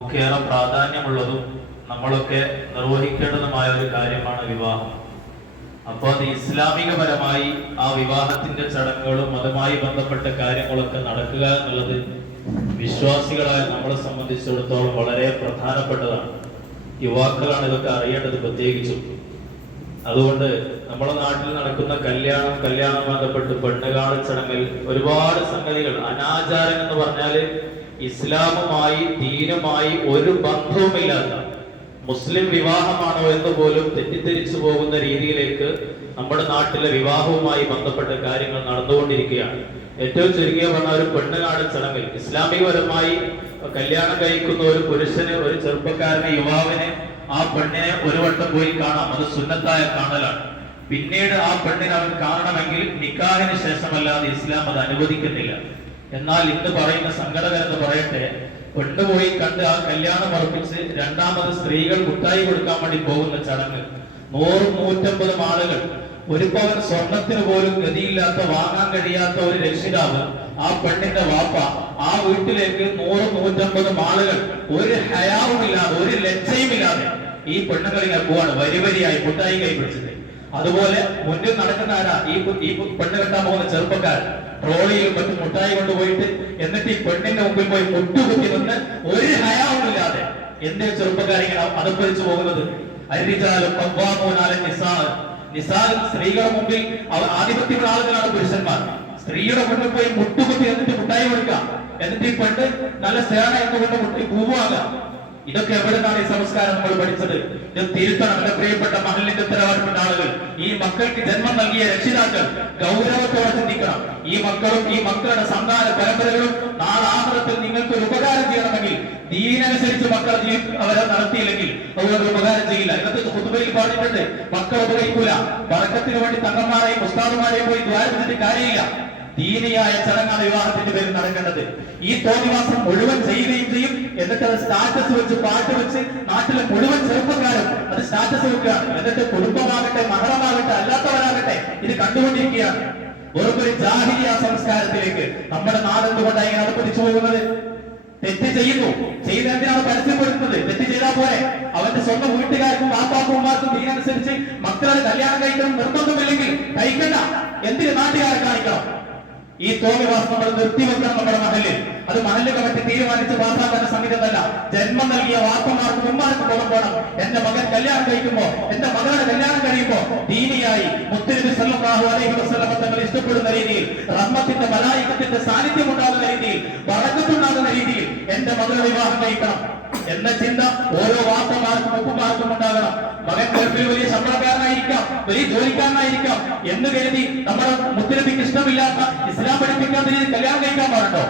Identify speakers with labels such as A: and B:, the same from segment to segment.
A: നമുക്കേറെ പ്രാധാന്യമുള്ളതും നമ്മളൊക്കെ നിർവഹിക്കേണ്ടതുമായ ഒരു കാര്യമാണ് വിവാഹം. അപ്പോൾ അത് ഇസ്ലാമികപരമായി ആ വിവാഹത്തിന്റെ ചടങ്ങുകളും അതുമായി ബന്ധപ്പെട്ട കാര്യങ്ങളൊക്കെ നടക്കുക എന്നുള്ളത് വിശ്വാസികളായ നമ്മളെ സംബന്ധിച്ചിടത്തോളം വളരെ പ്രധാനപ്പെട്ടതാണ്. യുവാക്കളാണ് ഇതൊക്കെ അറിയേണ്ടത് പ്രത്യേകിച്ചും. അതുകൊണ്ട് നമ്മുടെ നാട്ടിൽ നടക്കുന്ന കല്യാണം കല്യാണം ബന്ധപ്പെട്ട് പെണ്ണുകാണ ചടങ്ങിൽ ഒരുപാട് സംഗതികൾ അനാചാരം എന്ന് പറഞ്ഞാൽ ഇസ്ലാമുമായി ദീനുമായി ഒരു ബന്ധവുമില്ലാത്ത മുസ്ലിം വിവാഹമാണോ എന്ന് പോലും തെറ്റിദ്ധരിച്ചു പോകുന്ന രീതിയിലേക്ക് നമ്മുടെ നാട്ടിലെ വിവാഹവുമായി ബന്ധപ്പെട്ട കാര്യങ്ങൾ നടന്നുകൊണ്ടിരിക്കുകയാണ്. ഏറ്റവും ചുരുങ്ങിയ പറഞ്ഞ ഒരു പെണ്ണുകാണ ചടങ്ങിൽ ഇസ്ലാമികപരമായി കല്യാണം കഴിക്കുന്ന ഒരു പുരുഷന് ഒരു ചെറുപ്പക്കാരനെ യുവാവിനെ ആ പെണ്ണിനെ ഒരു വട്ടം പോയി കാണാം. അത് സുന്നത്തായ കാണലാണ്. പിന്നീട് ആ പെണ്ണിനെ അവൻ കാണണമെങ്കിൽ നിക്കാഹിന് ശേഷമല്ലാതെ ഇസ്ലാം അത് അനുവദിക്കുന്നില്ല. എന്നാൽ ഇന്ന് പറയുന്ന സങ്കടകരെന്ന് പറയട്ടെ? കൊണ്ടുപോയി കണ്ട് ആ കല്യാണം ഉറപ്പിച്ച് രണ്ടാമത് സ്ത്രീകൾ മുട്ടായി കൊടുക്കാൻ വേണ്ടി പോകുന്ന ചടങ്ങ്. നൂറും നൂറ്റമ്പതും ആളുകൾ. ഒരു പവൻ സ്വർണത്തിന് പോലും ഗതിയില്ലാത്ത വാങ്ങാൻ കഴിയാത്ത ഒരു രക്ഷിതാവ് ആ പെണ്ണിന്റെ വാപ്പ ആ വീട്ടിലേക്ക് നൂറും നൂറ്റമ്പതും ആളുകൾ. ഒരു ഹയാവുമില്ലാതെ ഒരു ലജ്ജയുമില്ലാതെ ഈ പെണ്ണുകളിങ്ങനെ പോവാണ്. വരിവരിയായി മുട്ടായി കൈ പിടിച്ചിട്ട് അതുപോലെ മുന്നിൽ നടക്കുന്ന ആരാ? ഈ ഈ പെണ്ണ് കെട്ടാൻ പോകുന്ന ചെറുപ്പക്കാർ ട്രോളിയിൽ മറ്റും മുട്ടായി കൊണ്ടുപോയിട്ട് എന്നിട്ട് ഈ പെണ്ണിന്റെ മുമ്പിൽ പോയി മുട്ടുകുത്തി നിന്ന് ഒരു ഹയാവുമില്ലാതെ എന്തേ ചെറുപ്പക്കാരിങ്ങനെ അതപ്പതിച്ചു പോകുന്നത്? നിസാൽ സ്ത്രീകളുടെ മുമ്പിൽ അവർ ആധിപത്യമുള്ള ആളുകളാണ് പുരുഷന്മാർ. സ്ത്രീയുടെ മുന്നിൽ പോയി മുട്ടുകുത്തി എന്നിട്ട് മുട്ടായി കൊടുക്കുക. എന്നിട്ട് ഈ പെണ്ണ് നല്ല സേന എന്നുകൊണ്ട് മുട്ടി പൂവാകാം? ഇതൊക്കെ എവിടെ നിന്നാണ് ഈ സംസ്കാരം നമ്മൾ പഠിച്ചത്? ഇത് തിരുത്തണം. എന്റെ പ്രിയപ്പെട്ട മഹലിന്റെ ഉത്തരവാദിപ്പെട്ട ആളുകൾ. ഈ മക്കൾക്ക് ജന്മം നൽകിയ രക്ഷിതാക്കൾ ഗൗരവത്തോടെ ചിന്തിക്കണം. ഈ മക്കളും ഈ മക്കളുടെ സന്താന പരമ്പരകളും നാളെ നിങ്ങൾക്ക് ഒരു ഉപകാരം ചെയ്യണമെങ്കിൽ ദീനനുസരിച്ച് മക്കൾ അവരെ നടത്തിയില്ലെങ്കിൽ അതുകൊണ്ട് ഉപകാരം ചെയ്യില്ല. ഇന്നത്തെ കുത്തുബയിൽ പറഞ്ഞിട്ടുണ്ട് മക്കൾ ഉപകരിക്കൂല. വടക്കത്തിന് വേണ്ടി തങ്ങന്മാരെയും ഉസ്താദുമാരെയും പോയി ദ്വാരത്തിന്റെ കാര്യമില്ല. ദീനിയായ ചടങ്ങാണ് വിവാഹത്തിന്റെ പേരിൽ നടക്കേണ്ടത്. ഈ തോന്നിവാസം മുഴുവൻ ചെയ്യുകയും ചെയ്യും. എന്നിട്ട് അത് സ്റ്റാറ്റസ് വെച്ച് പാട്ട് വെച്ച് നാട്ടിലെ മുഴുവൻ ചെറുപ്പക്കാരും അത് സ്റ്റാറ്റസ് വെക്കുകയാണ് എന്നിട്ട് കുടുംബമാകട്ടെ മഹളമാകട്ടെ അല്ലാത്തവരാകട്ടെ ഇത് കണ്ടുകൊണ്ടിരിക്കുകയാണ്. വെറും ഒരു ജാഹിരിയ സംസ്കാരത്തിലേക്ക് നമ്മുടെ നാടെന്തുകൊണ്ടാണ് ഇങ്ങനെ നടപ്പിച്ചു പോകുന്നത്? തെറ്റ് ചെയ്യുന്നു. ചെയ്ത് എന്തിനാണ് പരസ്യപ്പെടുത്തുന്നത്? തെറ്റ് ചെയ്താൽ പോലെ അവന്റെ സ്വന്തം വീട്ടുകാർക്കും വാപ്പാക്കും ഉമ്മാർക്കും ദീനനുസരിച്ച് മക്കളെ കല്യാണം കഴിക്കണം നിർബന്ധമില്ലെങ്കിൽ കഴിക്കണ്ട. എന്തിന് നാട്ടുകാരെ കാണിക്കണം? ഈ തോന്നിവാസം നമ്മൾ നിർത്തിവെക്കണം നമ്മുടെ മഹലിൽ അത് മണലിൽ കമ്മിറ്റി തീരുമാനിച്ച് പാസ്സാക്കുന്ന സംഗീതമല്ല ജന്മം നൽകിയ വാപ്പമാർക്കും ബോധം വേണം എന്റെ മകൻ കല്യാണം കഴിക്കുമ്പോ എന്റെ മകളുടെ കല്യാണം കഴിയുമ്പോ ദീനിയായി മുത്തനബി സല്ലല്ലാഹു അലൈഹി വസല്ലം തങ്ങൾ ഇഷ്ടപ്പെടുന്ന രീതിയിൽ റഹ്മത്തിന്റെ മലായികത്തിന്റെ സാന്നിധ്യം ഉണ്ടാകുന്ന രീതിയിൽ വഴക്കത്തുണ്ടാകുന്ന രീതിയിൽ എന്റെ മകളുടെ വിവാഹം കഴിക്കണം. എന്ന ചിന്ത ഓരോ വാർത്തമാർക്കും ഉപ്പുമാർക്കും ഉണ്ടാകണം. മകൻ ഗൾഫിൽ വലിയ ശമ്പളക്കാരനായിരിക്കാം വലിയ ജോലിക്കാരനായിരിക്കാം എന്ന് കരുതി നമ്മുടെ മുത്തലബിക്ക് ഇഷ്ടമില്ലാത്ത ഇസ്ലാം പഠിപ്പിക്കാത്ത രീതിയിൽ കല്യാണം കഴിക്കാൻ പാടുണ്ടോ?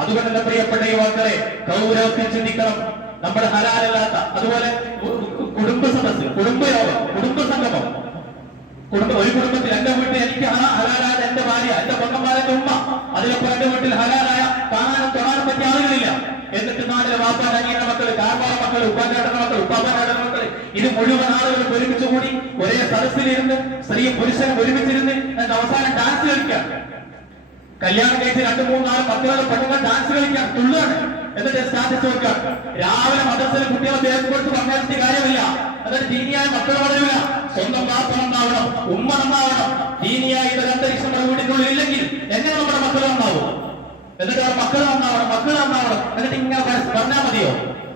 A: അതുകൊണ്ട് എന്റെ പ്രിയപ്പെട്ട യുവാക്കളെ ഗൗരവത്തിൽ ചിന്തിക്കണം. നമ്മുടെ ഹലാലല്ലാത്ത അതുപോലെ കുടുംബ സദസ് കുടുംബയോഗം കുടുംബ സംഗമം. കുടുംബ ഒരു കുടുംബത്തിൽ എന്റെ വീട്ടിൽ എനിക്ക് ഹലാ- ഹലാലായ എന്റെ ഭാര്യ എന്റെ പൊങ്ങന്മാരെ ഉമ്മ. അതിലൊപ്പം എന്റെ വീട്ടിൽ ഹലാലായ കാണാനും തൊടാനും പറ്റിയ ആളുകളില്ല. എന്നിട്ട് നാട്ടിലെ വാപ്പാൻ അനിയന്റെ മക്കൾ കാർവാള മക്കൾ ഉപ്പാന്റെ മക്കൾ ഉപ്പാപ്പാന്റെ മക്കൾ ഇത് മുഴുവൻ ആളുകൾ ഒരുമിച്ച് കൂടി ഒരേ സദസ്സിലിരുന്ന് സ്ത്രീയും പുരുഷനും ഒരുമിച്ചിരുന്ന് എന്നിട്ട് അവസാനം ഡാൻസ് കളിക്കാം. കല്യാണം കഴിച്ച് രണ്ട് മൂന്നാൽ നാല് പെട്ടെന്ന് പെണ്ണുങ്ങൾ ഡാൻസ് കളിക്കാം തുള്ളാണ് എന്നിട്ട് സ്റ്റാറ്റസ് വെക്കാം രാവിലെ മദ്രസയിൽ കുട്ടികളെ ദേഹത്ത് കൊടുത്ത് പറഞ്ഞിട്ട് കാര്യമില്ല. എന്നിട്ട് ദീനിയായ മക്കൾ വളരില്ല സ്വന്തം വാപ്പ നന്നാവണം ഉമ്മ നന്നാവണം. ദീനിയായ മക്കൾ നന്നാവണം എന്നിട്ട് ഇങ്ങനെ പറഞ്ഞാൽ മതിയോ?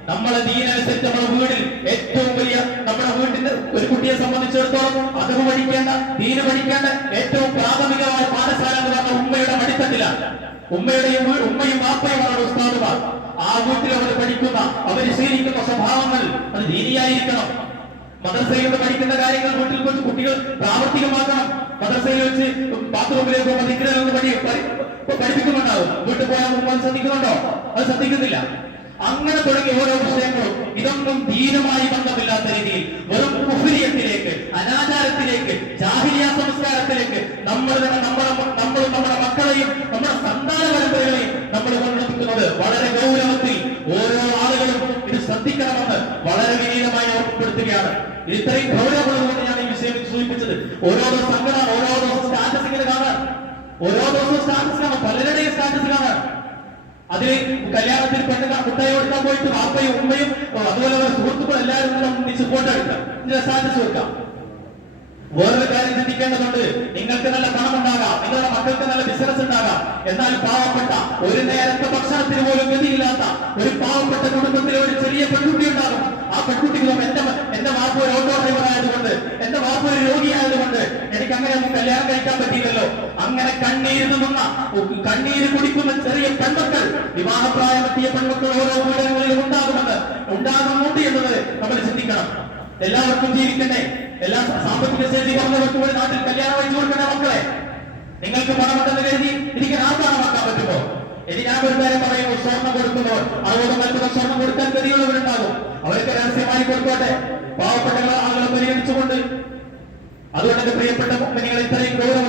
A: നമ്മളെ ദീനനുസരിച്ച് നമ്മുടെ വീടിൽ ഏറ്റവും വലിയ നമ്മുടെ വീട്ടിന്റെ ഒരു കുട്ടിയെ സംബന്ധിച്ചിടത്തോളം അതവ് പഠിക്കേണ്ട ദീന് പഠിക്കേണ്ട ഏറ്റവും പ്രാഥമികമായ പാഠശാല എന്ന് പറഞ്ഞ ഉമ്മയുടെ മടിത്തട്ടിലാണ് ഉമ്മയുടെയും ഉമ്മയും വാപ്പയും അവരുടെ ഉസ്താദുമാർ. ആ വീട്ടിൽ അവർ പഠിക്കുന്ന അവർ ശീലിക്കുന്ന സ്വഭാവങ്ങൾ അത് ദീനിയായിരിക്കണം. മദ്രസയിൽ പഠിക്കുന്ന കാര്യങ്ങൾ വീട്ടിൽ വെച്ച് കുട്ടികൾ പ്രാവർത്തികമാക്കണം. മദ്രസയിൽ വെച്ച് ബാത്റൂമിലേക്ക് ദിക്കിലൊന്ന് പഠി പഠി- പഠിപ്പിക്കുന്നുണ്ടാവും വീട്ടിൽ പോയാൽ അത് ശ്രദ്ധിക്കുന്നുണ്ടോ? അത് ശ്രദ്ധിക്കുന്നില്ല. അങ്ങനെ തുടങ്ങിയ ഓരോ വിഷയങ്ങളും ഇതൊന്നും ധീരമായി ബന്ധമില്ലാത്ത രീതിയിൽ വെറും കുഫിരിയത്തിലേക്ക് അനാചാരത്തിലേക്ക് ജാഹിലിയ സംസ്കാരത്തിലേക്ക് നമ്മൾ തന്നെ നമ്മുടെ നമ്മളും നമ്മുടെ മക്കളെയും നമ്മുടെ സന്താന പരമ്പരകളെയും നമ്മൾ കൊണ്ടെത്തുന്നത് വളരെ ഗൗരവത്തിൽ ഓരോ ആളുകളും ഇത് ശ്രദ്ധിക്കണമെന്ന് വളരെ വിനീതമായി ഓർമ്മപ്പെടുത്തുകയാണ്. ഇത് ഇത്രയും ഗൗരവമുള്ളതുകൊണ്ട് ഞാൻ ഈ വിഷയം സൂചിപ്പിച്ചത്. ഓരോ സംഘടന ഓരോ സ്റ്റാറ്റസ് ഇങ്ങനെ കാണാൻ ഓരോ ദിവസവും സ്റ്റാറ്റസിലാണ് പലരുടെയും സ്റ്റാറ്റസിലാണ് അതിൽ കല്യാണത്തിൽ പെട്ട് മുട്ടായി പോയിട്ട് വാപ്പയും ഉമ്മയും
B: അതുപോലെ സുഹൃത്തുക്കളും എല്ലാവരും ഒന്നിച്ച് സപ്പോർട്ട് എടുക്കാം. ഇതിന്റെ സ്റ്റാറ്റസ് വെക്കാം. വേറൊരു കാര്യം ചിന്തിക്കേണ്ടതുണ്ട്. നിങ്ങൾക്ക് നല്ല പണം ഉണ്ടാകാം. നിങ്ങളുടെ മക്കൾക്ക് നല്ല ബിസിനസ് ഉണ്ടാകാം. എന്നാൽ പാവപ്പെട്ട ഒരു നേരത്തെ ഭക്ഷണത്തിന് പോലും ഗതിയില്ലാത്ത ഒരു നിന്ന കണ്ണീര് കുടിക്കുന്ന ചെറിയ പെൺമക്കൾ വിവാഹപ്രായമെത്തിയ പെൺമക്കൾ ഓരോ വീടുകളിലും ഉണ്ടാകുമെന്ന് ഉണ്ടാകുന്നുണ്ട് എന്നത് നമ്മൾ ചിന്തിക്കണം. എല്ലാവർക്കും ജീവിക്കണ്ടേ എല്ലാ സാമ്പത്തിക ശേഷി കുറഞ്ഞവർക്ക് കൂടി നാട്ടിൽ കല്യാണം വെച്ചു കൊടുക്കണേ മക്കളെ. നിങ്ങൾക്ക് പണമുണ്ടെന്ന് കരുതി എനിക്ക് ആർക്കാണമാക്കാൻ പറ്റുമോ? ഇനി ഞാൻ ഒരു കാര്യം പറയുമ്പോൾ സ്വർണം കൊടുക്കുമ്പോൾ അറുപത് നൽകുന്ന സ്വർണം കൊടുക്കാൻ ഗതിയുള്ളവരുണ്ടാകും. അവരൊക്കെ രഹസ്യമായി കൊടുക്കട്ടെ പാവപ്പെട്ട ആളുകളെ പരിഗണിച്ചുകൊണ്ട്. അതുകൊണ്ട് പ്രിയപ്പെട്ട മുമ്പനികൾ ഇത്രയും പറയുന്നത്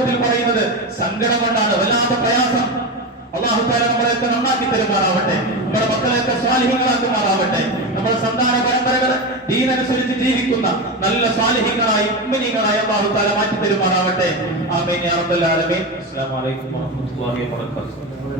B: സങ്കടം കൊണ്ടാണ് വല്ലാത്ത പ്രയാസം. അള്ളാഹുക്കാരെ നമ്മളെയൊക്കെ നന്നാക്കി തരുമാറാവട്ടെ. നമ്മുടെ മക്കളെയൊക്കെ സ്വാലിഹികളാക്കുമാറാവട്ടെ നമ്മുടെ സന്താന പരമ്പരകൾ ദീനനുസരിച്ച് ജീവിക്കുന്ന നല്ല സ്വാലിഹികളായി ഉമ്മനികളായി അള്ളാഹു താല മാറ്റി തരുമാറാവട്ടെ ആമീൻ റബ്ബൽ
A: അസ്സലാമു അലൈക്കും വറഹ്മത്തുള്ളാഹി വബറകാതുഹു.